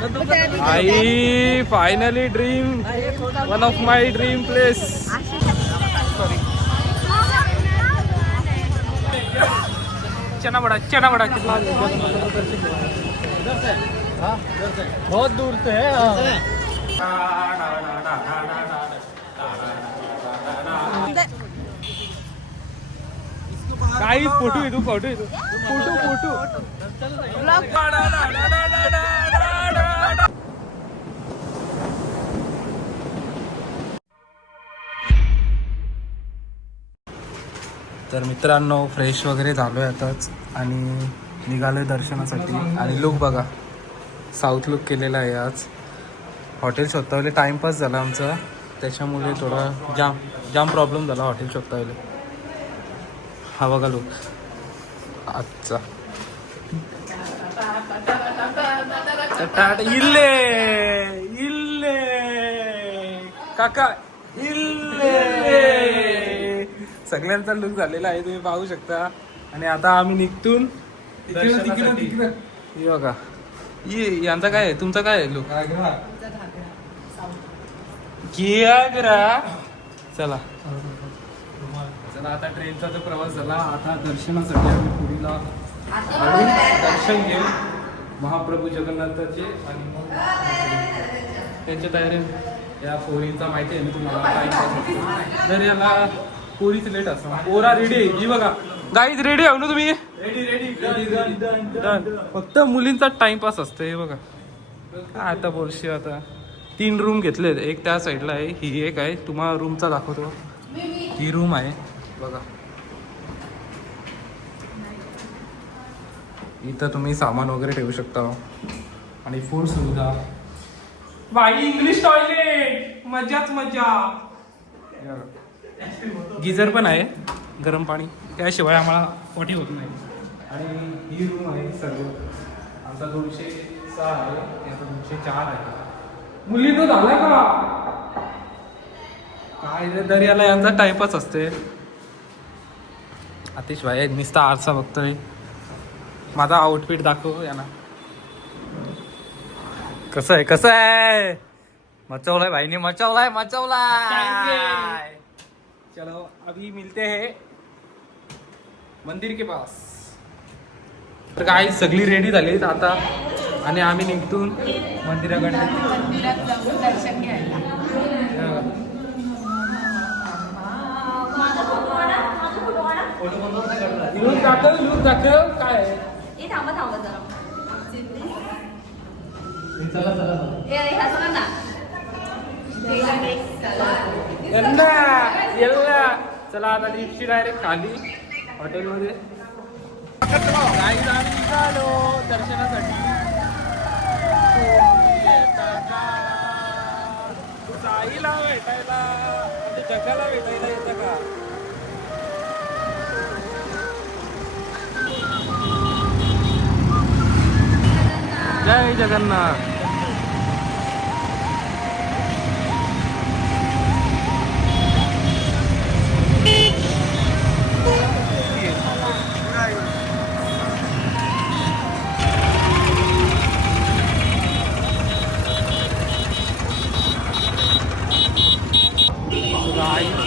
I finally dream, one of my dream place. Sorry, चना बड़ा कितना बहुत दूर से है. काही फोटो येतो फोटो. तर मित्रांनो, फ्रेश वगैरे झालोय आताच आणि निघालोय दर्शनासाठी. आणि लुक बघा, साऊथ लुक केलेला आहे आज. हॉटेल शोधतावेले टाइमपास झाला आमचा, त्याच्यामुळे थोडा जाम प्रॉब्लेम झाला हॉटेल शोधतावेले. हा बघा लुक आजचा. इल्ले काका इल्ले, सगळ्यांचा लुक झालेला आहे, तुम्ही पाहू शकता. आणि आता आम्ही निघतून बघा. यांचा काय आहे, तुमचा काय आहे लुक? चला आता ट्रेनचा जो प्रवास झाला, आता दर्शनासाठी आम्ही पुरीला दर्शन घेऊ महाप्रभू जगन्नाथाचे. आणि मग त्यांच्या तयारी या पोरींचा माहिती आहे मी तुम्हाला. जर याला पोरीच लेट असतात. पोरा रेडी आहे ही बघा. गाईज रेडी आहे ना तुम्ही? रेडी. फक्त मुलींचा टाइमपास असतो हे बघा. काय आता बोलशी. आता 3 रूम घेतलेत, एक त्या साईडला आहे, ही एक आहे. तुम्हाला रूमचा दाखवतो. ही रूम आहे बघा. इथं तुम्ही सामान वगैरे ठेवू शकता. आणि फूड सुविधा, बाई इंग्लिश टॉयलेट, मजाच मजा. गिझर पण आहे, गरम पाणी, त्याशिवाय आम्हाला पोटी होत नाही. आणि ही रूम आहे सर्व. आमचा 206 आहे, याचा 204 आहे. मुलीनं झाला का काय दर्याला यांचा टाइमपास असते. आतिश भाई नुसता आरसा बघतोय. माझा आउटफिट दाखव यांना. कसं आहे मचवलाय भाईने, मचवलाय. चलो अभी मिलते हैं मंदिर के पास. तर काय सगळी रेडी झाली आता आणि आम्ही निघतून मंदिराकडे दर्शन घ्यायला. लूक दाखव काय थांबा जरा. चला आता लिफ्टची डायरेक्ट खाली हॉटेलमध्ये. आम्ही निघालो दर्शनासाठी. साईला भेटायला, जगाला भेटायला येतं का? जय जगन्नाथ.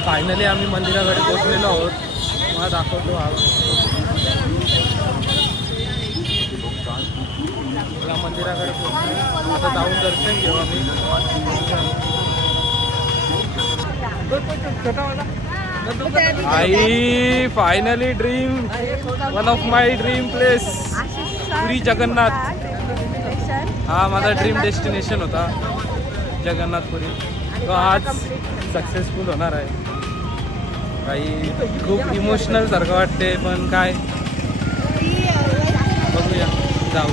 फायनली आम्ही मंदिराकडे पोहोचलेलो आहोत. तुम्हाला दाखवतो. मंदिराकडे पोहोचलो, आता जाऊन दर्शन घेऊ आम्ही. I finally dream, one of my dream place, Puri Jagannath. हा माझा ड्रीम डेस्टिनेशन होता जगन्नाथपुरी. तो आज सक्सेसफुल होणार आहे. काही खूप इमोशनल सारखं वाटते, पण काय बघूया, जाऊ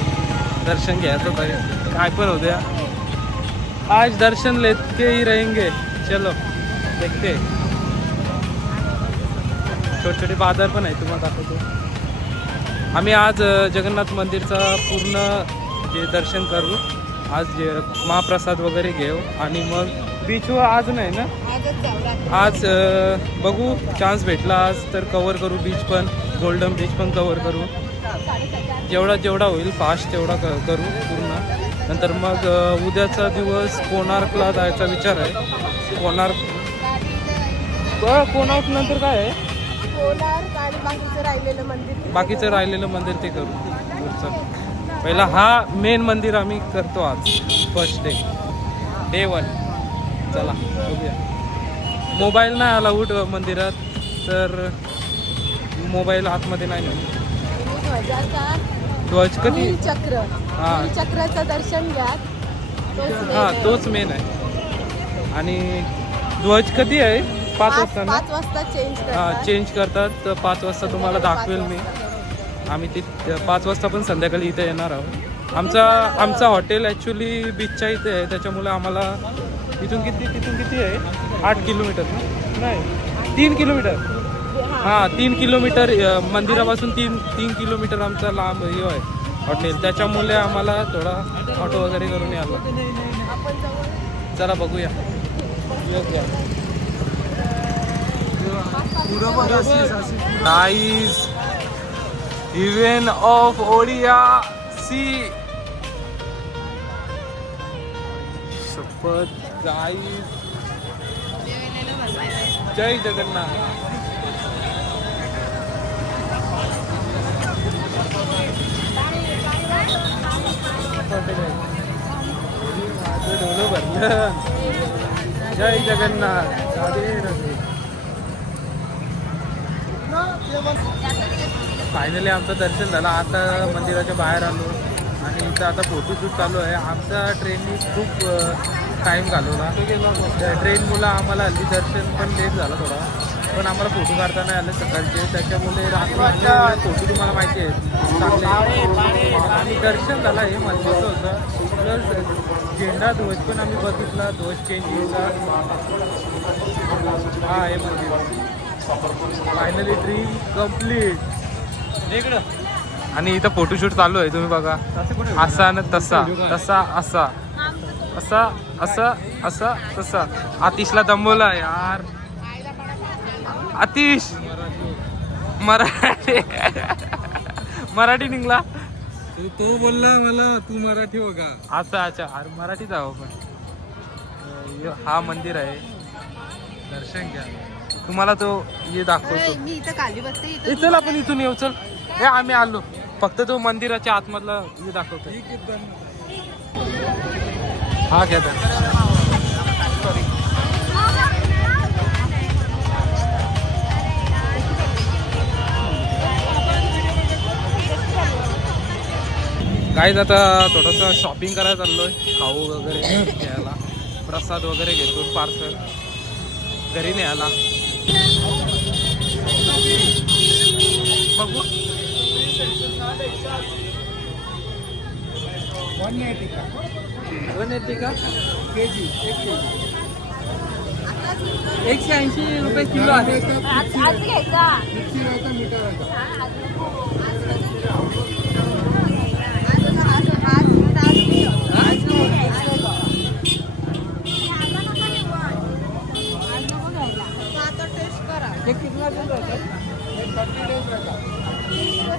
दर्शन घ्यायचं आहे. काय पण होत्या आज दर्शन लेके ही रहेंगे. चलो देखते. छोटे छोटे बाजार पण आहे, तुम्हाला दाखवतो. आम्ही आज जगन्नाथ मंदिरचा पूर्ण जे दर्शन करू, आज जे महाप्रसाद वगैरे घेऊ आणि मग बीचवर आज नाही ना, आज बघू चान्स भेटला आज तर कवर करू बीच पण, गोल्डन बीच पण कवर करू. जेवढा होईल फास्ट तेवढा करू पूर्ण. नंतर मग उद्याचा दिवस कोणार्कला जायचा विचार आहे. कोणार्क नंतर काय आहे? कोणार्क आणि बाकीचं राहिलेलं मंदिर. बाकीचं राहिलेलं मंदिर ते करू पुढचं. पहिला हा मेन मंदिर आम्ही करतो आज फर्स्ट डे 1. चला बघूया. मोबाईल नाही अलाउड मंदिरात, तर मोबाईल आतमध्ये नाही नेऊ. ध्वज कधी चक्र, हां चक्राचं दर्शन घ्या. हां तोच मेन आहे. आणि ध्वज कधी आहे? 5 वाजता ना? 5 वाजता चेंज हां चेंज करतात. तर 5 वाजता तुम्हाला दाखवेल मी. आम्ही ती 5 वाजता पण संध्याकाळी इथे येणार आहोत. आमचा हॉटेल ॲक्च्युली बीचच्या इथे आहे, त्याच्यामुळे आम्हाला तिथून किती आहे? 8 किलोमीटर ना? नाही 3 किलोमीटर. हां 3 किलोमीटर मंदिरापासून 3 किलोमीटर आमचा लांब हे आहे हॉटेल. त्याच्यामुळे आम्हाला थोडा ऑटो वगैरे करून यायला. चला बघूया. नाईस इव्हेंट ऑफ ओडिया सी. शपथ गाईज. जय जगन्नाथ. भरलं. जय जगन्नाथ. फायनली आमचं दर्शन झालं. आता मंदिराच्या बाहेर आलो आणि इथं आता फोटोशूट चालू आहे. आमचा ट्रेननी खूप टाईम घालवला. ट्रेनमुळं आम्हाला हल्ली दर्शन पण लेट झालं थोडा, पण आम्हाला फोटो काढता नाही आले सकाळचे. त्याच्यामुळे रात्री फोटो तुम्हाला माहिती आहे चांगले. आणि दर्शन झालं हे महत्त्वाचं होतं. प्लस झेंडा ध्वज पण आम्ही बघितला. ध्वज चेंजिंगचा हा आहे मंदिर. फायनली ड्रीम कम्प्लीट इकडं. आणि इथं फोटोशूट चालू आहे. तुम्ही बघा असा ना तसा तसा असा असा असा असा तसा. आतिशला दमवला यार. आतिश मराठी निघला. तो बोलला मला तू मराठी हो का? अच्छा अरे मराठीच आहो. पण हा मंदिर आहे. दर्शन घ्या. तुम्हाला तो हे दाखवतो. मी इथं खाली बसते. चल आपण इथून येऊ. चल हे आम्ही आलो. फक्त तो मंदिराच्या आतमधला हे दाखवतो. हा घ्या सॉरी. काहीच आता थोडंसं शॉपिंग करायला चाललोय. खाऊ वगैरे घ्यायला, प्रसाद वगैरे घेतो पार्सल घरी न्यायला. बघू 180 का केजी? 180 रुपये किलो आहे. कितना दिन रहता है?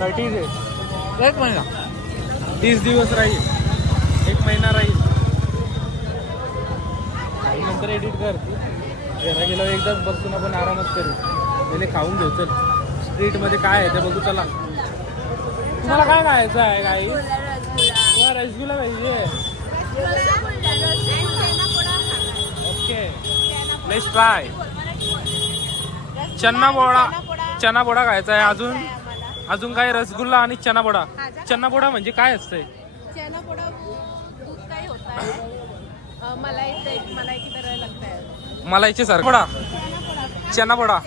30 डेज. 1 महिना. 30 दिवस राहील. 1 महिना राहील. नंतर एडिट कर. घरा गेलो एकदा बसून आपण आरामात करू. पहिले खाऊन घेऊ. चल स्ट्रीटमध्ये काय आहे ते बघू. चला तुम्हाला काय खायचं आहे? काही रसगुल्ला पाहिजे. Okay let's try. चना बोडा खायचा आहे. अजून काय? रसगुल्ला आणि चना बोडा. चना बोडा म्हणजे काय असतंय? चना पोड़ा दूध का ही होता है. मलाई की तरह लगता है. मलाईचे सारखं बोडा. चना बोडा.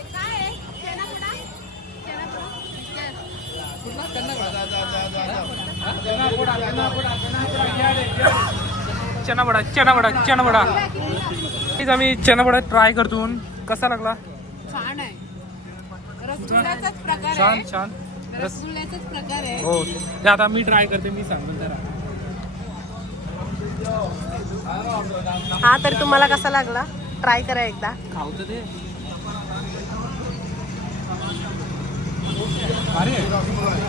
चना बोडा. आम्ही चना बोडा ट्राय करतो. कसा लागला? छान आहे. रसगुल्ल्याचाच प्रकार छान आहे. छान. रसगुल्ल्याचाच प्रकार आहे. हो ते आता मी ट्राय करते. मी सांगतो जरा. हा तर तुम्हाला कसा लागला? ट्राय करा एकदा. खाऊ तर ते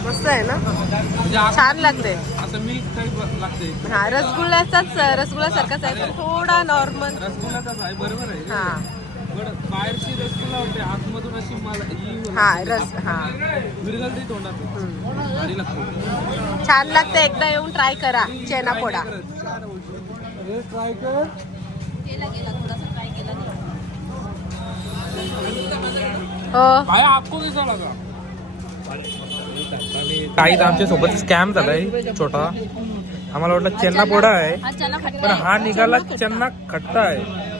मस्त आहे ना, म्हणजे छान लागते. असं मिल्क टाईप लागते. हा रसगुल्ला सारखाच आहे पण थोडा नॉर्मल. रसगुल्लाचाच आहे, बरोबर आहे. हा पण बाहेरची रसगुल्ला होते, आतमधून अशी हा रस हा विरगल ते तोंडात भारी लागतो. छान लागते. एकदा येऊन ट्राय करा चेना पोडा. ट्राय कर. हो काय आपको कैसा लगा? काही आमच्या सोबत स्कॅम झालाय छोटा. आम्हाला वाटलं चेन्ना पोडा आहे पण हा निघाला चेन्ना खट्टा आहे.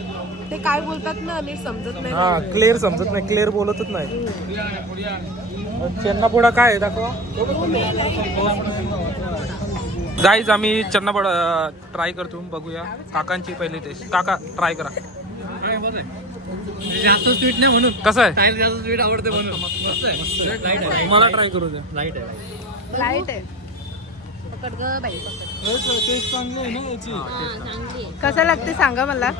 ते काय बोलतात ना नीट समजत नाही. हा क्लिअर समजत नाही, क्लिअर बोलतच नाही. चेन्ना पोडा काय आहे दाखवा. जाईज आम्ही चेन्ना पोडा ट्राय करतो, बघूया. काकांची पहिली टेस्ट. काका ट्राय करा. जास्त स्वीट नाही म्हणून. कसं आहे? ताईला जास्त स्वीट आवडते म्हणून. मस्त आहे. लाईट आहे. मला ट्राय करू द्या. लाईट आहे. लाईट आहे. पकड ग बाई पकड. टेस्ट चांगली आहे ना याची. कसं लागते सांगा मला.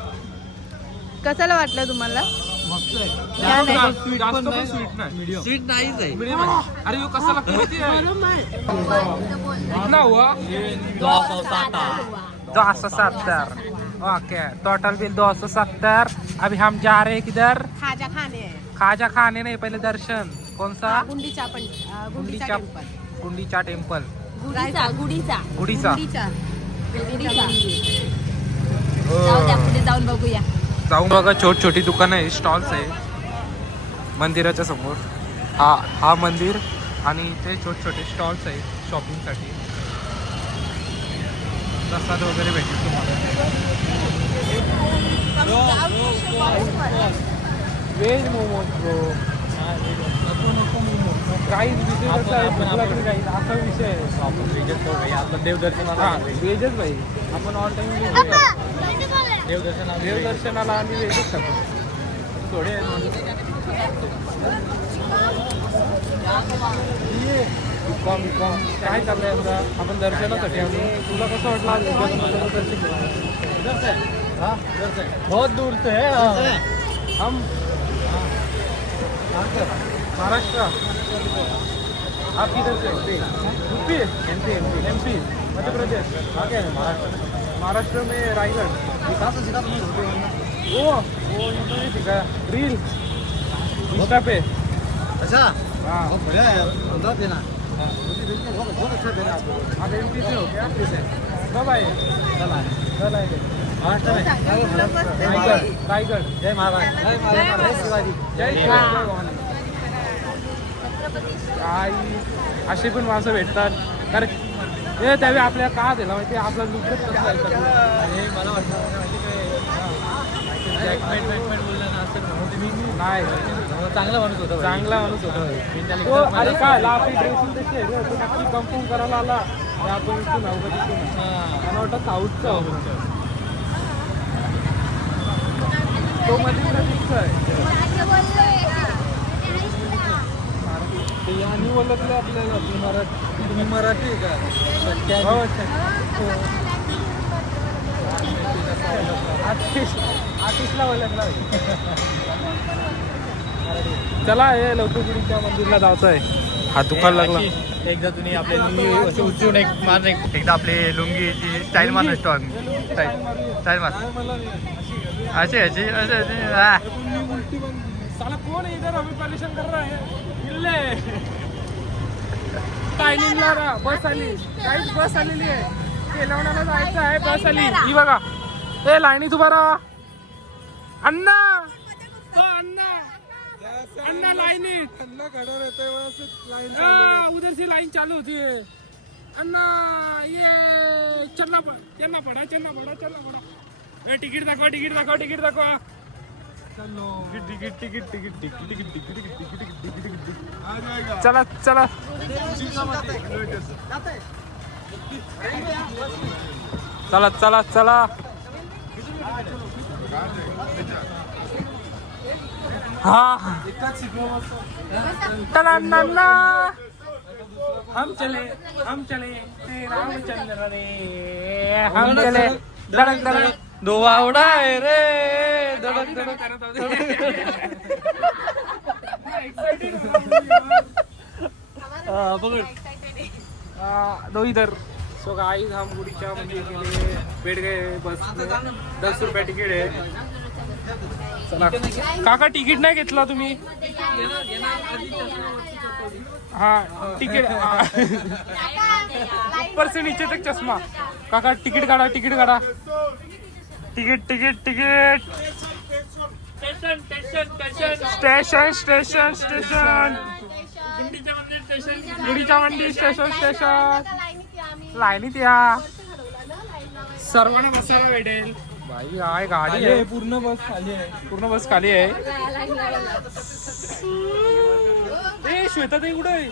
कशाला वाटलं तुम्हाला? मस्त आहे. छान आहे. स्वीट पण नाही, स्वीट नाही, मीडियम. स्वीट नाहीच आहे. मीडियम आहे. अरे यो कसा लागतो माहिती आहे? कितना हुआ? 270. Okay, total bill 270. अभी हम जा रहे हैं किधर? खाजा खाने आहे. खाजा खाने नहीं, पहले दर्शन. कौन सा? गुंडीचा पण गुंडीचा गुंडीचा टेम्पल. गुढीचा गुढीचा गुढीचा. पुढे जाऊन बघूया. जाऊन बघा. छोटी दुकान आहे, स्टॉल्स आहे मंदिराच्या समोर. हा मंदिर आणि इथे छोटे स्टॉल्स आहे शॉपिंगसाठी. प्रसाद वगैरे भेटेल तुम्हाला. Veg momos bro. काही विषय कसा आहे, भूक लागली काही असा विषय आहे. आपण देवदर्शन हा व्हेजच भाई. आपण ऑल टाइम देवदर्शनाला आम्ही व्हेजच खातो. थोडे बिकॉम काय चाललंय आता. आपण दर्शनासाठी आलो. तुला कसं वाटलं आज दर्शन बहुत दूर से है. हम महाराष्ट्र. आप किधर से? यूपी. एमपी मध्य प्रदेश. आगे महाराष्ट्र में रायगढ़. वो इन्होंने दिखाया रील इंस्टा पे. अच्छा. हाँ बढ़िया है. बता देना. बहुत अच्छा देना आपको. आप एमपी से हो क्या? कब आए? कल आए. महाराष्ट्र में. रायगढ़. जय महाराज. जय महाराज. जय शिवाजी. जय शिवाजी. काही अशी पण माणसं भेटतात. कारण हे त्यावेळी आपल्याला का दिला माहिती, आपला लुकच कसा आहे सगळं. अरे मला वाटतं जॅकमेट बोलला ना असं नाही. चांगला माणूस होता. चांगला माणूस होता तो. अरे काय आपली ड्रेसिंग तशी आहे रे. तो नक्की कन्फर्म करायला आला ते आपण इथून अवघड दिसतो. मला वाटतं साऊथचा तो मध्ये प्रतीकचा आहे. यांनी ओळखलं आपल्याला. तुम्ही मराठी आहे का? हो. आतिशला ओळखला. चला हे लवकुगुडीच्या मंदिरला जायचं आहे. हा दुकान लागला. एकदा तुम्ही आपले लुंगी अशी उचलून एक मार. एकदा आपले लुंगीची स्टाईल मार. स्टाईल मार. अशी अशी अशी. साला कौन है इधर? हमें परेशान कर रहा है. इल्ले टायमिंगला रा बस आली. काहीच बस आलेली आहे. केलवण्याला जायचं आहे. बस आली ही बघा. ए लाईनीत उभा राहा. अण्णा अण्णा लाईनीत. अण्णा खड़ा रहता है वहां से लाइन. उधर से लाइन चालू होती है. अण्णा ये चलना पड़ा. ए तिकीट दाखवा. चला हाँ हम चले रामचंद्र रे. हम चले धडक दोवा उडाय रे. धडक दो इधर. सो गाइस हम गुड़ीचा मंदिर के लिए बैठ गए बस में. 10 रुपये तिकीट आहे. चला काका तिकीट नाही घेतला तुम्ही? हा तिकीट ऊपर से नीचे तक चष्मा. काका तिकीट काढा तिकीट काढा. Ticket ticket ticket. Station station station. गुडीच्या मंदिर स्टेशन स्टेशन. लाईनीत या. सर्वांना बसायला भेटेल. भाई आहे गाडी आहे. पूर्ण बस खाली आहे. पूर्ण बस खाली आहे. ए श्वेताताई कुठे आहे?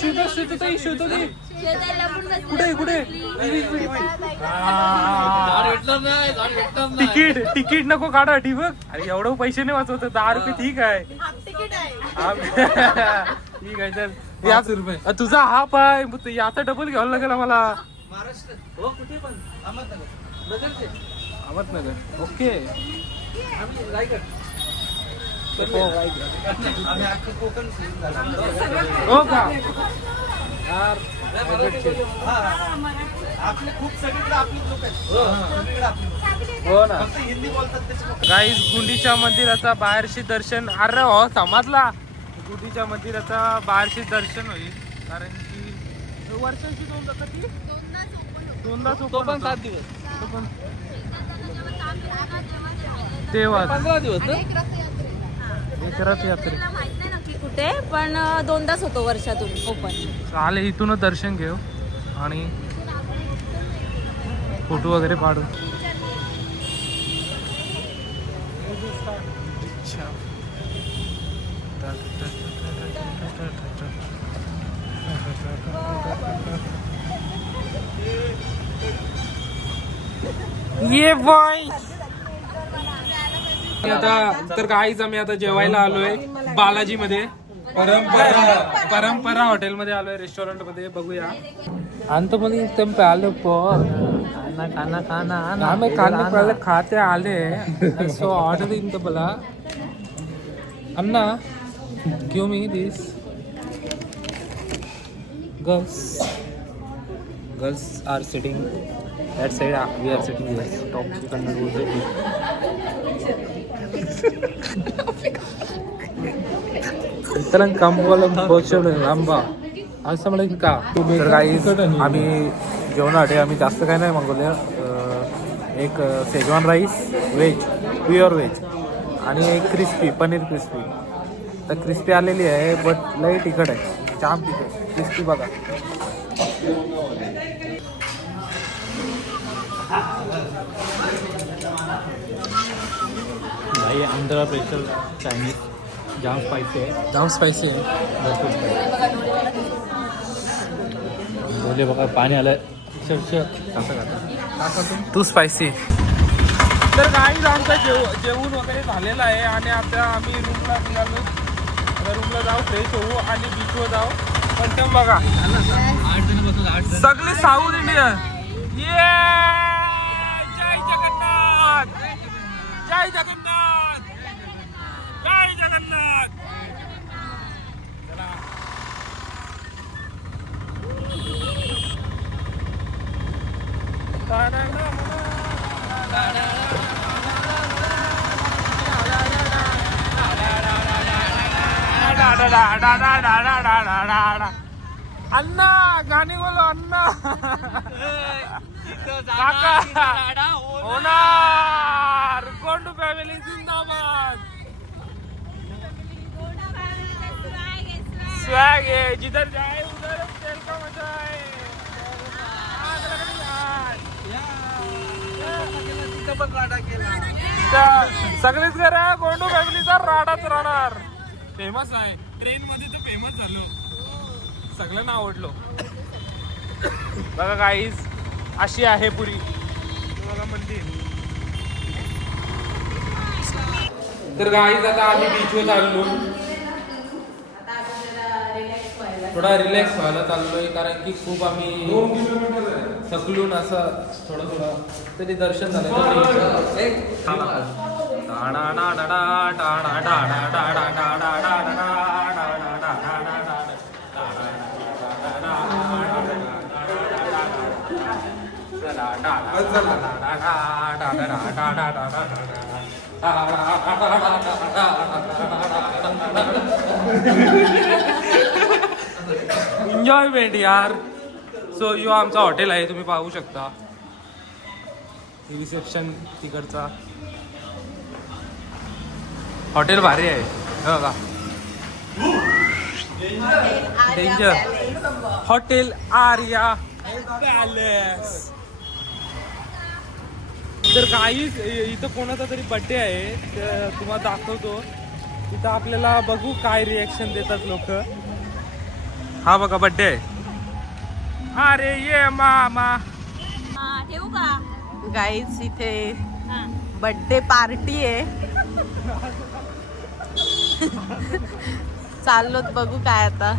श्वेताताई श्वेताताई कुठे कुठे? तिकीट तिकीट नको काढा ठिबक. अरे एवढं पैसे नाही वाचवत. 10 रुपये ठीक आहे. ठीक आहे चल. 5 रुपये तुझा हाफ आहे. मग याचा डबल घ्यावं लागेल आम्हाला. अहमदनगर ओके. हो का यार. हो ना गाईज. गुंडीच्या मंदिराचा बाहेरशी दर्शन. अरे हो समजला. गुंडीच्या मंदिराचा बाहेरशी दर्शन होईल कारण की वर्षांची दोनदा तो पण 7 दिवस. तेव्हा 15 दिवस एक रथयात्रे कुठे पण 2दाच होतो वर्षातून ओपन. चालेल इथूनच दर्शन घेऊ आणि फोटो वगैरे काढू. ये बॉय. आता तर काहीच आम्ही आता जेवायला आलोय बालाजी मध्ये. परंपरा हॉटेल मध्ये आलोय. रेस्टॉरंट मध्ये बघूया. अंत मध्ये एकदम आलो खाना पहले खाते आले. सो ऑर्डर इन द बला अन्ना give me this. Girls are sitting that side. We are sitting here. Top chicken इतरं कामवालं पोहोचवलं लांबा असं म्हणलं का. तर गाईज आम्ही जेवणासाठी आम्ही जास्त काय नाही मागवलं. एक Schezwan rice veg pure veg आणि एक क्रिस्पी पनीर क्रिस्पी. तर क्रिस्पी आलेली आहे बट लई तिखट आहे. जाम तिखट. क्रिस्पी बघा. भाई आंध्रा स्पेशल चायनीज जाम स्पाइसी आहे. जाम स्पायसी आहे. बोले बघा पाणी आलं. तू स्पायसी. तर काही आमचं जेवण वगैरे झालेलं आहे आणि आता आम्ही रूमला निघालो. आता रूमला जाऊ फ्रेश होऊ आणि बीचवर जाऊ. पण ते बघा 8 जण बसलो. सगळे साऊथ इंडियन. ये जय जगन्नाथ. जय जगन्नाथ. जय जगन्नाथ. चला अन्ना गाणी बोलो अन्ना. काका होणार. गोंडू फॅमिली जिंदाबाद. स्वॅग है जिधर जाए उधर तेल का मजा है. सगळीच करा. गोंडू फॅमिलीचा राडाच राहणार. फेमस आहे. ट्रेन मध्ये तर फेमस झालो. सगळ्यांना आवडलो. बघा गाईज अशी आहे पुरी. बघा मंदिर. तर गाईज आता आम्ही बीचवर चाललो. थोडा रिलॅक्स व्हायला चाललोय कारण की खूप आम्ही थकलून असं थोडं तरी दर्शन झालं. एन्जॉयमेंट यार. सो यो आमचा हॉटेल आहे, तुम्ही पाहू शकता. रिसेप्शन तिकडचा. हॉटेल भारी आहे हे बघा. डेंजर. Hotel Arya palace. तर काही इथं कोणाचा तरी बर्थडे आहे, तर तुम्हाला दाखवतो. इथं आपल्याला बघू काय रिॲक्शन देतात लोक. हा बघा बर्थडे आहे. अरे ये मामा. ठेवू का गाईज इथे बर्थडे पार्टी आहे. चाललोत बघू काय आता.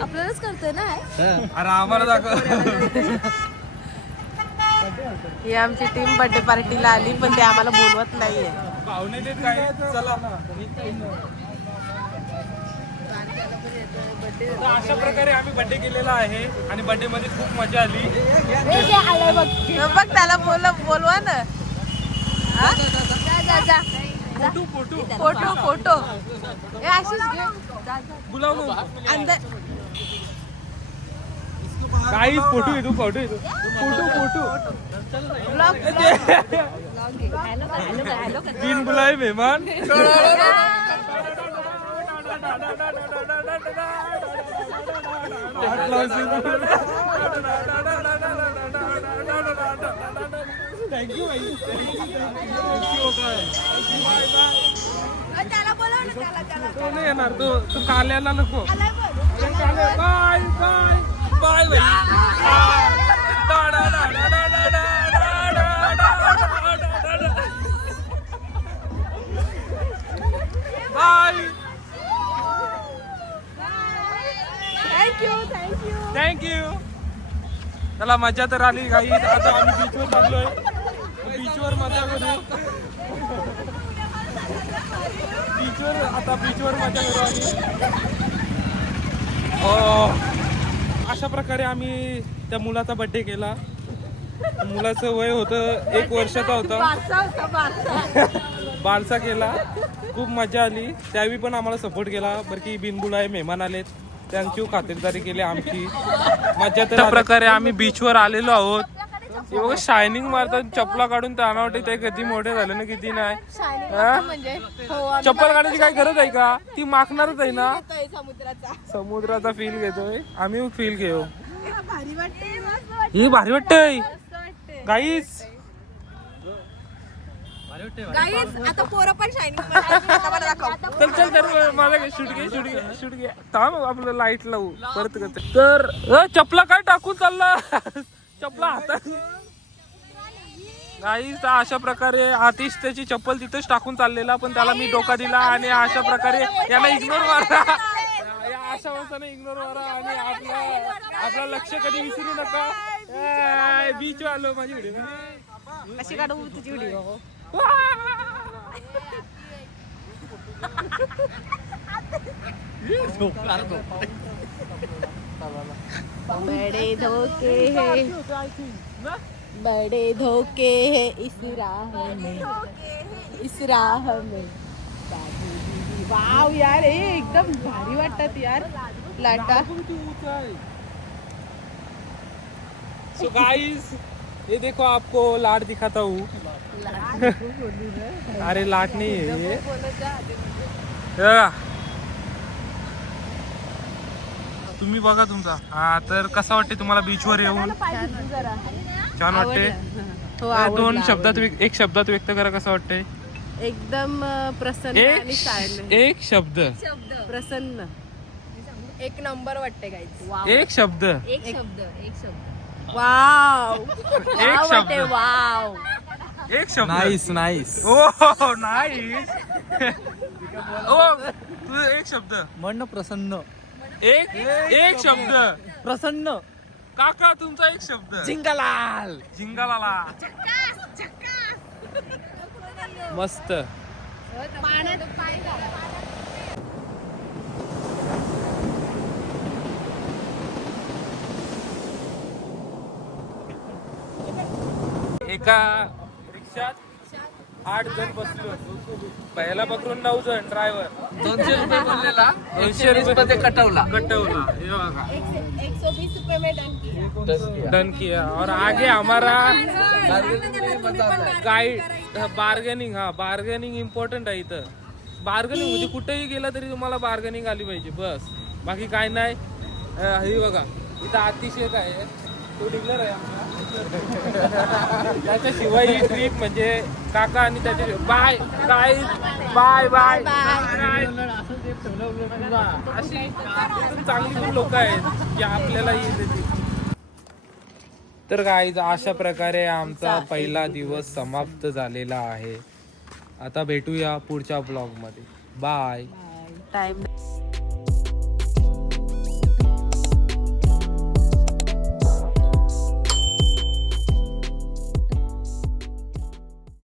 आपल्यालाच करतोय ना. अरे आम्हाला दाखव. ही आमची टीम बर्थडे पार्टीला आली, पण ते आम्हाला बोलवत नाहीये. पाहुणे देत काय. चला तर अशा प्रकारे आम्ही बर्थडे केलेला आहे आणि बर्थडे मध्ये खूप मजा आली. बघ त्याला बोलवा ना. हा? फोटो फोटो फोटो फोटो ए आशिष घे. बोलाव अंदर काही फोटो येतो. फोटो येतो. फोटो बिन बुलाए मेहमान. थँक्यू भाई. तो नाही येणार. तो काल्याला नको. Bye bye bye bye. Thank you. चला मजा तर आली काही. आता आम्ही बीचवर चाललोय. बीचवर मजा करू. बीचवर मजा करू आम्ही. अशा प्रकारे आम्ही त्या मुलाचा बर्थडे केला. मुलाचं वय होतं 1 वर्षाचा होता. बारसा केला. खूप मजा आली. त्यावेळी पण आम्हाला सपोर्ट केला. बरं की बिनबुलाए मेहमान आलेत, त्यांची खातिरदारी केली आमची. मजा त्या प्रकारे आम्ही बीचवर आलेलो आहोत. बघा शायनिंग मारतात. चपला काढून त्यांना वाटत ते किती मोठे झाले ना किती नाही. चप्पल काढायची काय गरज आहे का. ती मागणारच आहे ना. समुद्राचा फील घेतोय आम्ही. फील घेऊ. ही भारी वाटतंय गाईस. आता पोरं पण शायनिंग. चल चल चल मला शूट घे. थांब आपलं लाईट लावू परत करते. तर चपला काय टाकून चालला. चपला हातात. गाईस अशा प्रकारे आतिश त्याची चप्पल तिथेच टाकून चाललेला, पण त्याला मी धोका दिला आणि अशा प्रकारे याला इग्नोर मारला. अशा अवस्थाने इग्नोर मारा आणि आपलं लक्ष कधी विसरू नका. बीच आलो माझी व्हिडिओ कशी काढू तुझी व्हिडिओ. बड़े धोखे है, बड़े धोखे है इस राह में. वाव यार, हे एकदम भारी वाटतात यार लाटा. सो गाइस ये देखो आपको लाट दिखाता हूँ. अरे लाट नहीं है ये. तुम्ही बघा तुमचा. हा तर कसा वाटते तुम्हाला बीचवर येऊन. छान वाटते. दोन शब्दात एक शब्दात व्यक्त करा कसं वाटतंय. एकदम प्रसन्न आणि सायलेंट. एक शब्द प्रसन्न. एक नंबर वाटते गाईज. एक शब्द. एक शब्द वाव. एक शब्द. वाव. एक शब्द नाईस नाईस ओ नाईस ओ तू एक शब्द मन प्रसन्न एक एक शब्द प्रसन्न काका तुमचा एक शब्द जिंगलाल झिंगालाला मस्त पाण्यात पाय घाला. एका रिक्षात 8 जण बसलो पहिला पकडून 9 जण ड्रायव्हर 200 रुपये बोललेला 200 रुपये कटवला कटवला ये बघा 120 रुपये में डन किया. डन किया और आगे हमारा गाइड बार्गेनिंग बार्गेनिंग इम्पॉर्टंट आहे इथं बार्गेनिंग म्हणजे कुठेही गेला तरी तुम्हाला बार्गेनिंग आली पाहिजे बस बाकी काय नाही हे बघा इथं अतिशय काय आहे तो डीलर आहे आमचा त्याच्याशिवाय ही ट्रिप म्हणजे काका आणि त्याच्या बाय काय बाय बाय अशी एकदम चांगली लोक आहेत की आपल्याला येते तर गाईज अशा प्रकारे आमचा पहिला दिवस समाप्त झालेला आहे आता भेटूया पुढच्या ब्लॉग मध्ये बाय टाइम